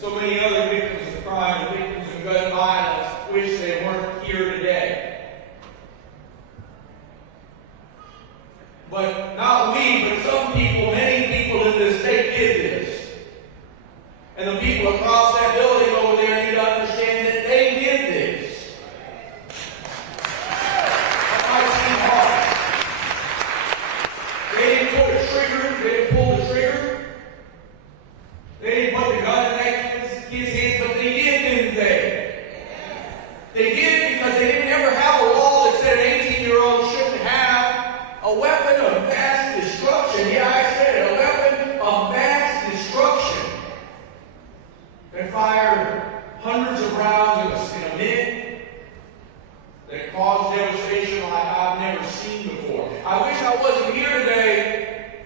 so many other victims of crime and victims of gun violence wish they weren't here today. But not we, but some people, many people in this state did this. And the people across that building over there need to understand that they did this. That might seem hard. They didn't pull the trigger. They didn't pull the trigger. They didn't put the gun in that kid's hands, but they did, didn't they? They did because they didn't ever have a law that said an 18-year-old shouldn't have a weapon of mass destruction. Yeah, I said it, a weapon of mass destruction. They fired hundreds of rounds in a minute that caused devastation like I've never seen before. I wish I wasn't here today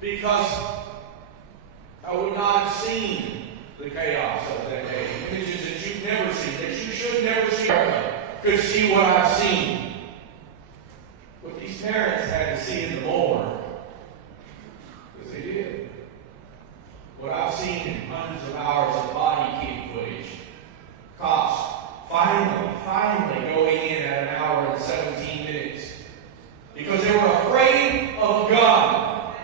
because I would not have seen the chaos of that day. Images that you've never seen, that you should never see, could see what I've seen. What these parents had to see in the morning, because they did. What I've seen in hundreds of hours of body cam footage. Cops finally going in at an hour and 17 minutes because they were afraid of a gun.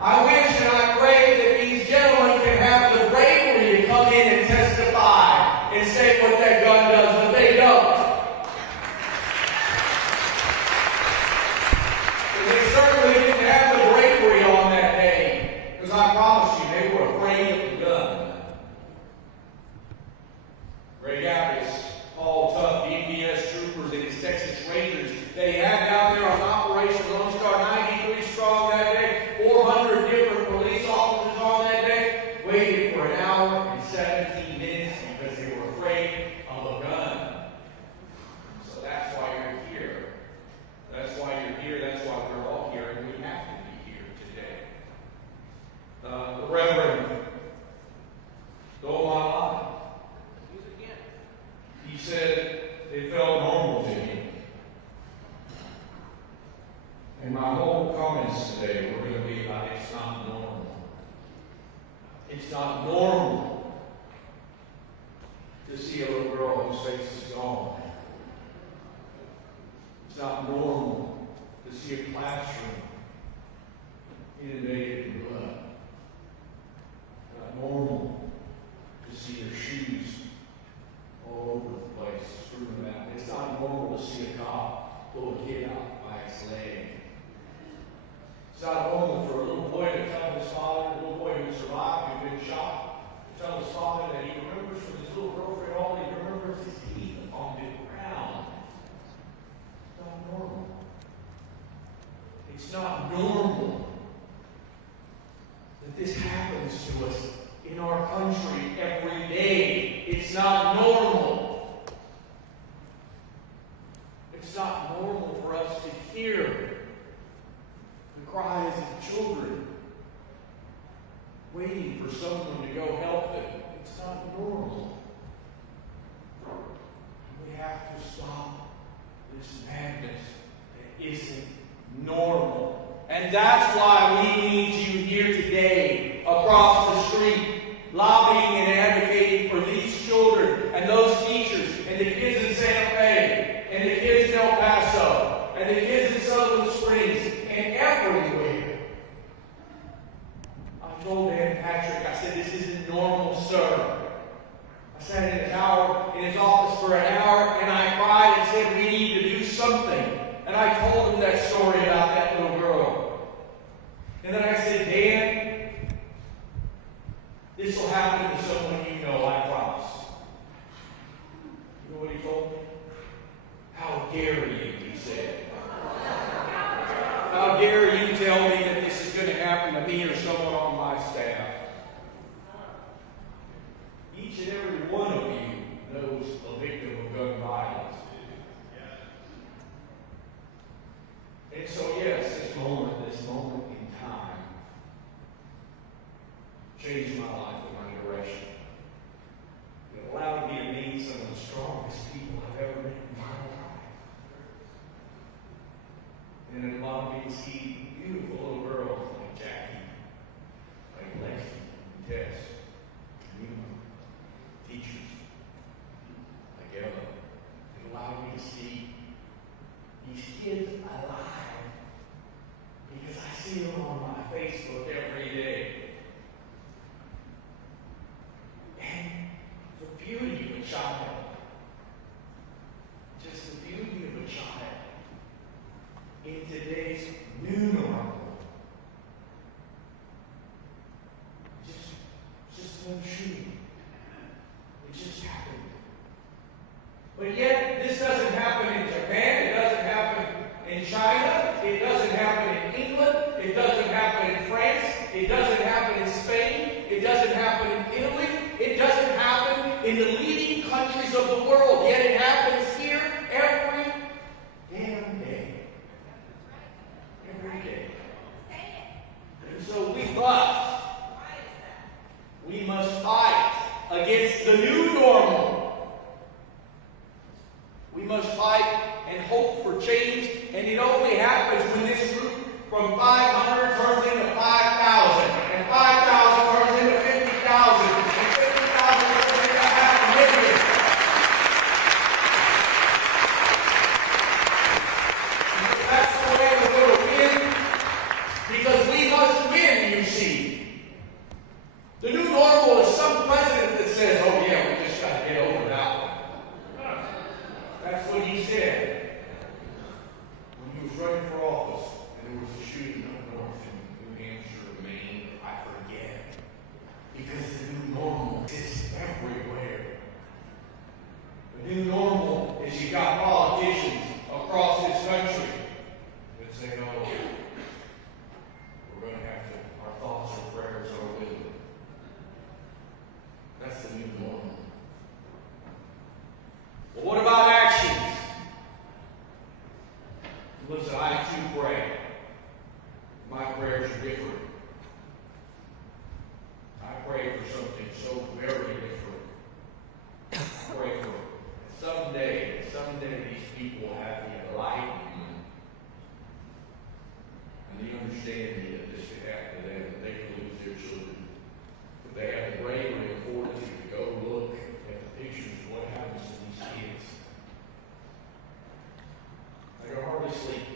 I wish and I pray that these gentlemen can have the bravery to come in and testify and say what that gun does, but they don't. And they certainly didn't have the bravery on that day, because I promise you, they were afraid of the gun. Ray Gavis called tough DPS troopers and his Texas Rangers that he had down there on Operation Lone Star, 93 strong that day, 400 different police officers on that day, waited for an hour and 17 minutes because they were afraid of a gun. So that's why you're here. That's why you're here. That's why we're all here, and we have to be here today. The Reverend Dolan, he said it felt normal to him. And my whole comments today were going to be about it's not normal. It's not normal to see a little girl whose face is gone. It's not normal to see a classroom inundated in blood. It's not normal to see their shoes all over the place, screwing them out. It's not normal to see a cop pull a kid out by its leg. It's not normal for a little boy to tell his father, a little boy who survived, who'd been shot, to tell his father that he remembers from his little girlfriend all he remembers his teeth on the ground. It's not normal. It's not normal that this happens to us in our country every day. It's not normal. It's not normal for us to hear the cries of children waiting for someone to go help them. It's not normal. We have to stop this madness that isn't normal. And that's why we need you here today across the street, lobbying and advocating for these children and those teachers and the kids in Santa Fe and the kids in El Paso and the kids in Sutherland Springs and everywhere. I told Dan Patrick, I said, this isn't normal, sir. I sat in his office for an hour and I cried and said, we need to do something. And I told him that story about that little girl. And then I said, Dan, this will happen to someone you know, I promise. You know what he told me? How dare you, he said. How dare you tell me that this is going to happen to me or someone on my staff? Each and every one of you knows a victim of gun violence. And so, yes, this moment in time changed my life and my direction. It allowed me to meet some of the strongest people I've ever met in my life. And it allowed me to see beautiful little girls like Jackie, like Lexi, and Tess, in the leading countries of the world. Yet it happens here every damn day. Every day. And so we must fight against the new normal. We must fight and hope for change, and it only happens when this group from 500 turns into 5,000, and 5,000 turns into 50,000, and 50,000 turns into 500,000. That's the way we're going to win, because we must win, you see. The new normal is some president that says, oh yeah, we just got to get over that one. That's what he said when he was running for office. There was a shooting up north in New Hampshire, Maine, I forget. Because the new normal is everywhere. The new normal is you got politicians across this country that say, oh, we're going to have to, our thoughts and prayers are with them. That's the new normal. Well, what about actions? Listen, I too pray. My prayers are different. I pray for something so very different. I pray for someday these people will have the enlightenment and the understanding that this could happen to them, that they could lose their children. But they have the bravery and fortitude to go look at the pictures of what happens to these kids. I can hardly sleep.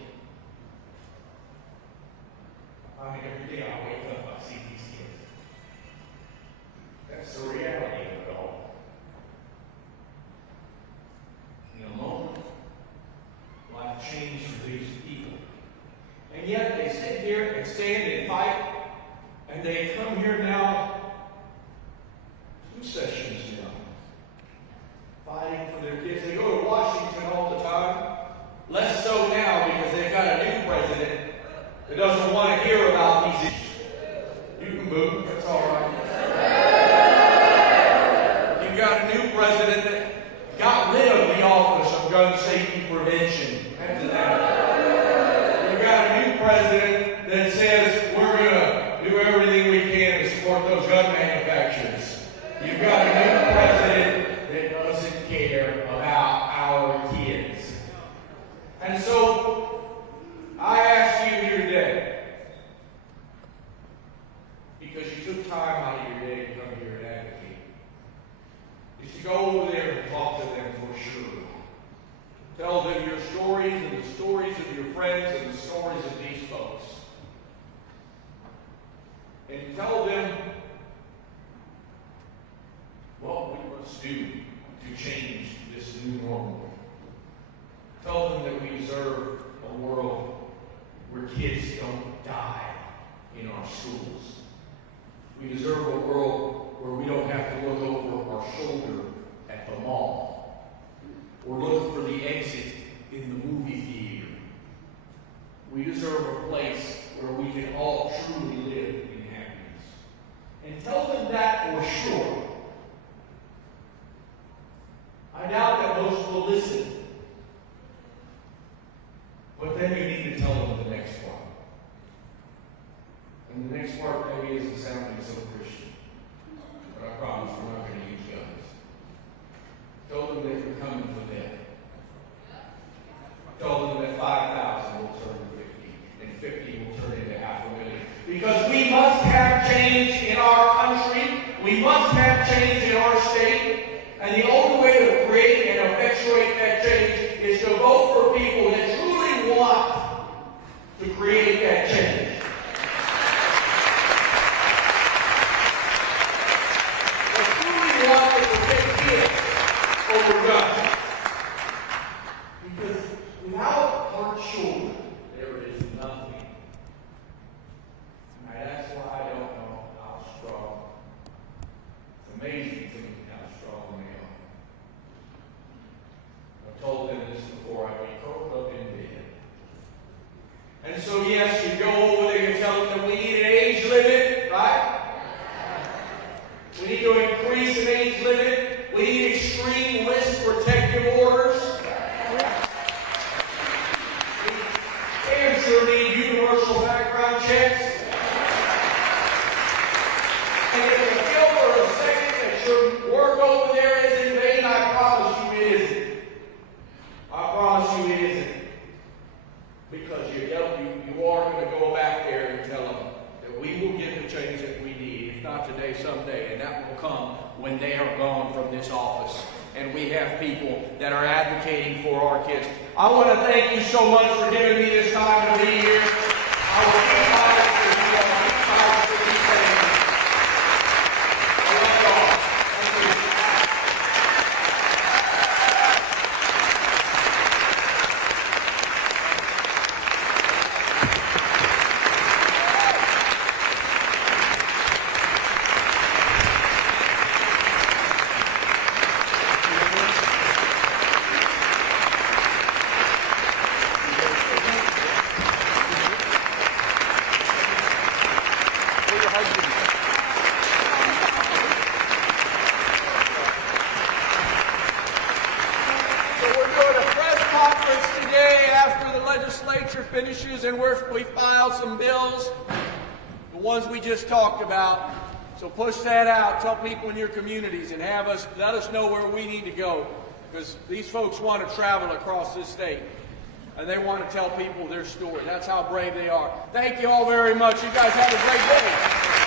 I mean, every day I wake up, I see these kids. That's the reality of it all. In a moment, life changed for these people. And yet they sit here and stand and fight, and they come here now, 2 sessions now, fighting for their kids. They go to Washington all the time. Less so now because they've got a new president that doesn't want to hear about these issues. You can move, that's all right. You've got a new president that got rid of the Office of Gun Safety Prevention. After that, you've got a new president that says we're going to do everything we can to support those gun manufacturers. You've got a new president that doesn't care about our kids. And so, I ask you here today, because you took time out of your day to come here and advocate, is to go over there and talk to them for sure. Tell them your stories and the stories of your friends and the stories of these folks. And tell them what we must do to change this new normal. Tell them that we deserve a world where kids don't die in our schools. We deserve a world where we don't have to look over our shoulder at the mall or look for the exit in the movie theater. We deserve a place where we can all truly live in happiness. And tell them that for sure. I doubt that most will listen. But then you need to tell them the next part. And the next part maybe isn't sounding so Christian. But I promise we're not going to use guns. Tell them that you're coming for them. Tell them that 5,000 will turn to 50, and 50 will turn into 500,000. Because we must have change in our country. We must have change in our state. And the only way to create and effectuate that change is to vote for people that truly want to create that change. That truly want to protect kids over guns. Because without hard shoulder, there is nothing. And that's why I don't know how strong. It's amazing to me how strong they are. I've told them this before. I've been curled up in bed. And so, yes, you go over there and tell them that we need an age limit, right? We need to increase an age limit. We need your work over there is in vain, I promise you it isn't. I promise you it isn't. Because you are going to go back there and tell them that we will get the change that we need, if not today, someday, and that will come when they are gone from this office. And we have people that are advocating for our kids. I want to thank you so much for giving me this time to be here. I will be excited for you. I will be excited for these things. I love y'all. Thank you. Finishes and we file some bills, the ones we just talked about. So push that out. Tell people in your communities and let us know where we need to go, because these folks want to travel across this state and they want to tell people their story. That's how brave they are. Thank you all very much. You guys have a great day.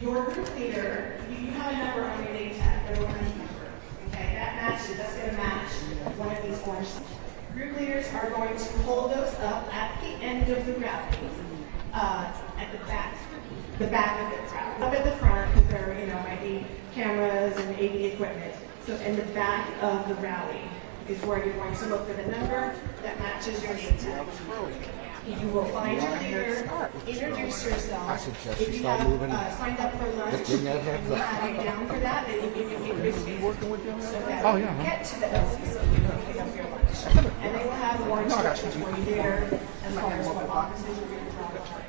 Your group leader, you have a number on your name tag, an orange number. Okay, that's going to match one of these orange. Group leaders are going to hold those up at the end of the rally, at the back of the crowd. Up at the front, because there, might be cameras and AV equipment. So in the back of the rally is where you're going to look for the number that matches your name tag. You will find your leader, introduce yourself. If you have signed up for lunch, and we have you down for that, then you can get wristbands so that when you get to the LCC, you can pick up your lunch. And they will have more instructions for you there as far as what offices you're going to drop off.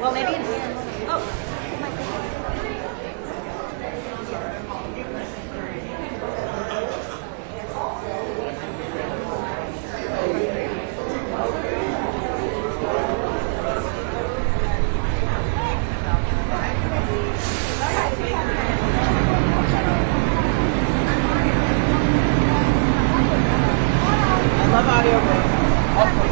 Well, maybe it's... Oh. I love audio.